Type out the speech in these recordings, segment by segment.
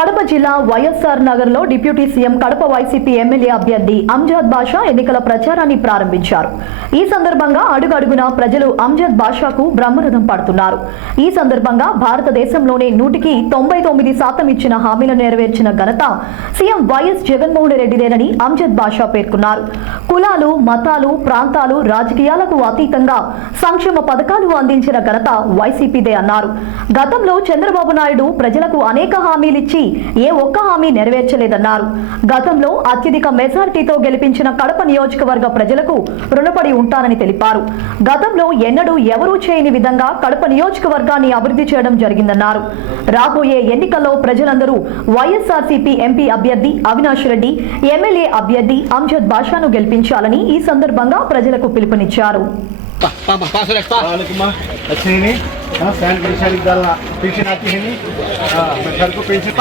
కడప జిల్లా వైఎస్ఆర్ నగర్ లో deputy CM Kadapa YCP MLA అభ్యర్థి అంజద్ బాషా ఎన్నికల ప్రచారాన్ని ప్రారంభించారు. ఈ సందర్భంగా అడుగడుగునా ప్రజలు అంజద్ బాషాకు బ్రహ్మరథం పడుతున్నారు. ఈ సందర్భంగా భారతదేశంలోనే 99% ఇచ్చిన హామీలను నెరవేర్చిన ఘనత సీఎం వైఎస్ జగన్మోహన్ రెడ్డిదేనని అంజద్ బాషా పేర్కొన్నారు. కులాలు, మతాలు, ప్రాంతాలు, రాజకీయాలకు అతీతంగా సంక్షేమ పథకాలు అందించిన ఘనత వైసీపీదే అన్నారు. గతంలో చంద్రబాబు నాయుడు ప్రజలకు అనేక హామీలిచ్చి ఏ ఒక్క హామీ నెరవేర్చలేదన్నారు. గతంలో అత్యధిక మెజారిటీతో గెలిపించిన కడప నియోజకవర్గ ప్రజలకు రుణపడి ఉంటానని తెలిపారు. గతంలో ఎన్నడూ ఎవరూ చేయని విధంగా కడప నియోజకవర్గాన్ని అభివృద్ధి చేయడం జరిగిందన్నారు. రాబోయే ఎన్నికల్లో ప్రజలందరూ వైఎస్ఆర్సీపీ ఎంపీ అభ్యర్థి అవినాష్ రెడ్డి, ఎమ్మెల్యే అభ్యర్థి అంజద్ బాషాను గెలిపించాలని ఈ సందర్భంగా ప్రజలకు పిలుపునిచ్చారు. ఫ్యాన్ పెన్షన్ పెన్షన్ సరుకు పెన్షన్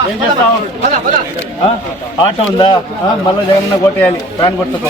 ఆటో ఉందా మళ్ళీ జగన్ కొట్టేయాలి ఫ్యాన్ కొట్టుకో